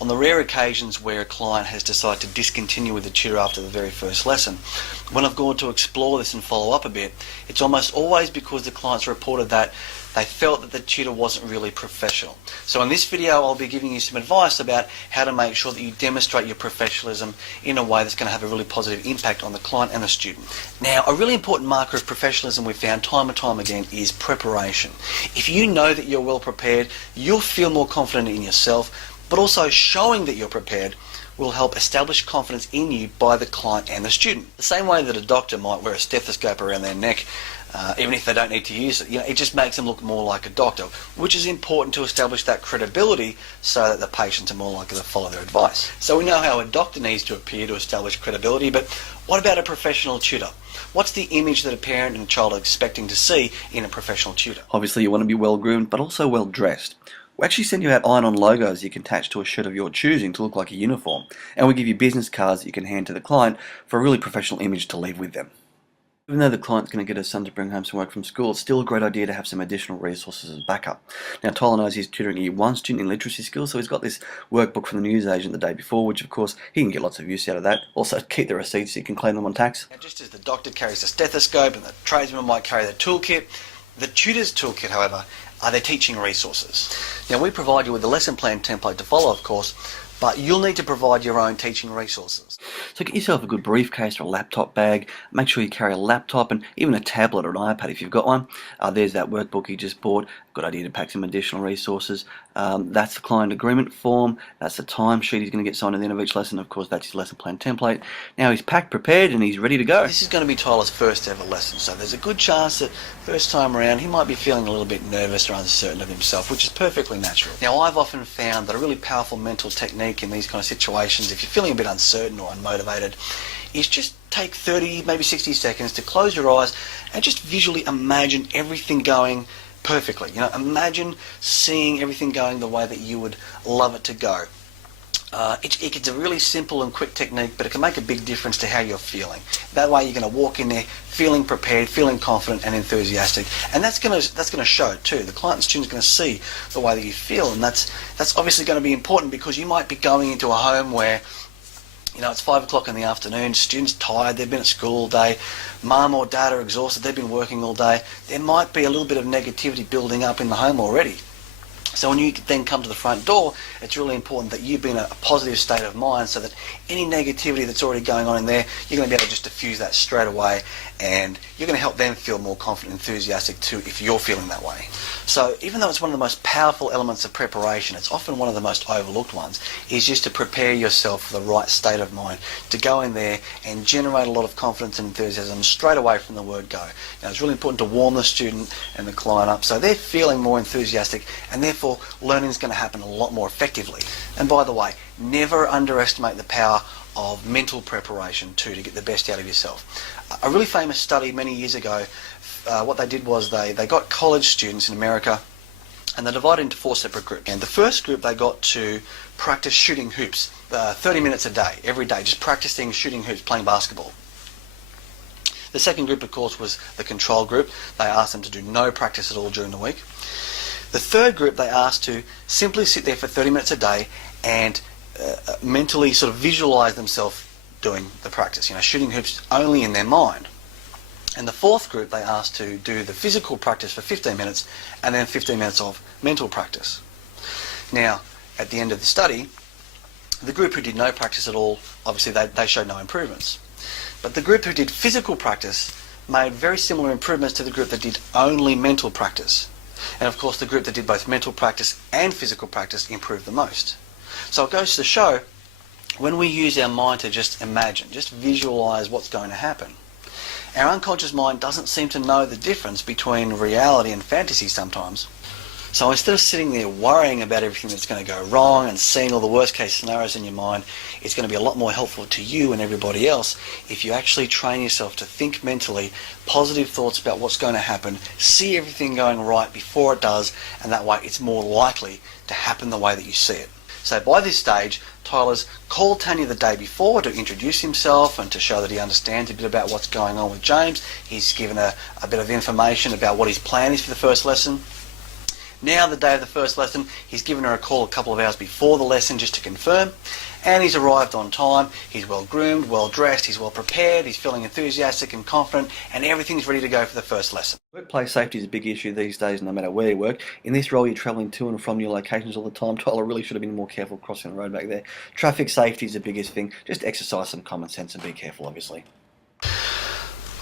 On the rare occasions where a client has decided to discontinue with the tutor after the very first lesson, when I've gone to explore this and follow up a bit, it's almost always because the clients reported that they felt that the tutor wasn't really professional. So in this video I'll be giving you some advice about how to make sure that you demonstrate your professionalism in a way that's going to have a really positive impact on the client and the student. Now, a really important marker of professionalism we've found time and time again is preparation. If you know that you're well prepared, you'll feel more confident in yourself, but also showing that you're prepared will help establish confidence in you by the client and the student. The same way that a doctor might wear a stethoscope around their neck, even if they don't need to use it, it just makes them look more like a doctor, which is important to establish that credibility so that the patients are more likely to follow their advice. So we know how a doctor needs to appear to establish credibility, but what about a professional tutor? What's the image that a parent and a child are expecting to see in a professional tutor? Obviously you want to be well groomed, but also well dressed. We actually send you out iron-on logos you can attach to a shirt of your choosing to look like a uniform, and we give you business cards that you can hand to the client for a really professional image to leave with them. Even though the client's going to get his son to bring home some work from school, it's still a great idea to have some additional resources as backup. Now, Tyler knows he's tutoring a Year 1 student in literacy skills, so he's got this workbook from the newsagent the day before, which of course he can get lots of use out of that. Also, keep the receipts so you can claim them on tax. Now, just as the doctor carries the stethoscope and the tradesman might carry the toolkit, the tutor's toolkit, however, are their teaching resources. Now, we provide you with a lesson plan template to follow, of course, but you'll need to provide your own teaching resources. So get yourself a good briefcase or a laptop bag. Make sure you carry a laptop and even a tablet or an iPad if you've got one. There's that workbook you just bought. Good idea to pack some additional resources. That's the client agreement form. That's the timesheet he's going to get signed at the end of each lesson. Of course, that's his lesson plan template. Now he's packed, prepared, and he's ready to go. This is going to be Tyler's first ever lesson, so there's a good chance that first time around he might be feeling a little bit nervous or uncertain of himself, which is perfectly natural. Now, I've often found that a really powerful mental technique in these kind of situations, if you're feeling a bit uncertain or unmotivated, is just take 30, maybe 60 seconds to close your eyes and just visually imagine everything going perfectly. Imagine seeing everything going the way that you would love it to go. It's a really simple and quick technique, but it can make a big difference to how you're feeling. That way you're going to walk in there feeling prepared, feeling confident and enthusiastic, and that's going to show too. The client and student's going to see the way that you feel, and that's obviously going to be important because you might be going into a home where it's 5 o'clock in the afternoon, students tired, they've been at school all day, mum or dad are exhausted, they've been working all day. There might be a little bit of negativity building up in the home already. So when you then come to the front door, it's really important that you be in a positive state of mind so that any negativity that's already going on in there, you're going to be able to just diffuse that straight away, and you're going to help them feel more confident and enthusiastic too if you're feeling that way. So even though it's one of the most powerful elements of preparation, it's often one of the most overlooked ones, is just to prepare yourself for the right state of mind, to go in there and generate a lot of confidence and enthusiasm straight away from the word go. Now, it's really important to warm the student and the client up so they're feeling more enthusiastic, and therefore learning is going to happen a lot more effectively. And by the way, never underestimate the power of mental preparation too to get the best out of yourself. A really famous study many years ago, what they did was they got college students in America and they divided into 4 separate groups. And the first group, they got to practice shooting hoops 30 minutes a day, every day, just practicing shooting hoops, playing basketball. The second group, of course, was the control group. They asked them to do no practice at all during the week. The third group, they asked to simply sit there for 30 minutes a day and mentally sort of visualize themselves doing the practice, shooting hoops only in their mind. And the fourth group, they asked to do the physical practice for 15 minutes and then 15 minutes of mental practice. Now, at the end of the study, the group who did no practice at all, obviously they showed no improvements. But the group who did physical practice made very similar improvements to the group that did only mental practice. And of course, the group that did both mental practice and physical practice improved the most. So it goes to show, when we use our mind to just imagine, just visualize what's going to happen, our unconscious mind doesn't seem to know the difference between reality and fantasy sometimes. So instead of sitting there worrying about everything that's going to go wrong and seeing all the worst case scenarios in your mind, it's going to be a lot more helpful to you and everybody else if you actually train yourself to think mentally positive thoughts about what's going to happen, see everything going right before it does, and that way it's more likely to happen the way that you see it. So by this stage, Tyler's called Tanya the day before to introduce himself and to show that he understands a bit about what's going on with James. He's given a bit of information about what his plan is for the first lesson. Now, the day of the first lesson, he's given her a call a couple of hours before the lesson just to confirm, and he's arrived on time. He's well groomed, well dressed, he's well prepared, he's feeling enthusiastic and confident, and everything's ready to go for the first lesson. Workplace safety is a big issue these days, no matter where you work. In this role, you're travelling to and from your locations all the time. Tyler really should have been more careful crossing the road back there. Traffic safety is the biggest thing. Just exercise some common sense and be careful, obviously.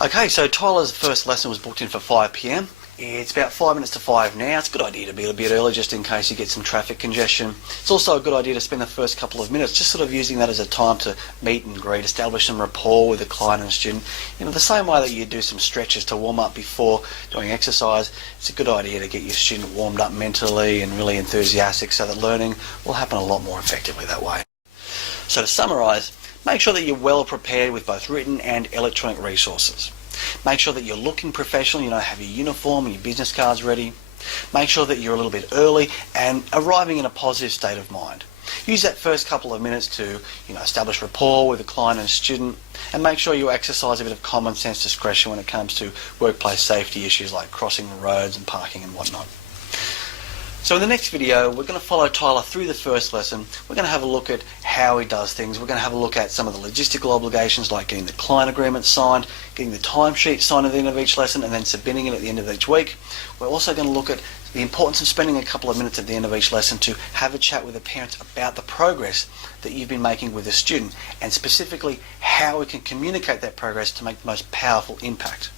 Okay, so Tyler's first lesson was booked in for 5 p.m. It's about 5 minutes to 5 now. It's a good idea to be a bit early just in case you get some traffic congestion. It's also a good idea to spend the first couple of minutes just sort of using that as a time to meet and greet, establish some rapport with the client and student. You know, the same way that you do some stretches to warm up before doing exercise, it's a good idea to get your student warmed up mentally and really enthusiastic so that learning will happen a lot more effectively that way. So to summarise, make sure that you're well prepared with both written and electronic resources. Make sure that you're looking professional, have your uniform and your business cards ready. Make sure that you're a little bit early and arriving in a positive state of mind. Use that first couple of minutes to establish rapport with the client and student, and make sure you exercise a bit of common sense discretion when it comes to workplace safety issues like crossing the roads and parking and whatnot. So in the next video, we're going to follow Tyler through the first lesson. We're going to have a look at how he does things. We're going to have a look at some of the logistical obligations like getting the client agreement signed, getting the timesheet signed at the end of each lesson, and then submitting it at the end of each week. We're also going to look at the importance of spending a couple of minutes at the end of each lesson to have a chat with the parents about the progress that you've been making with the student, and specifically how we can communicate that progress to make the most powerful impact.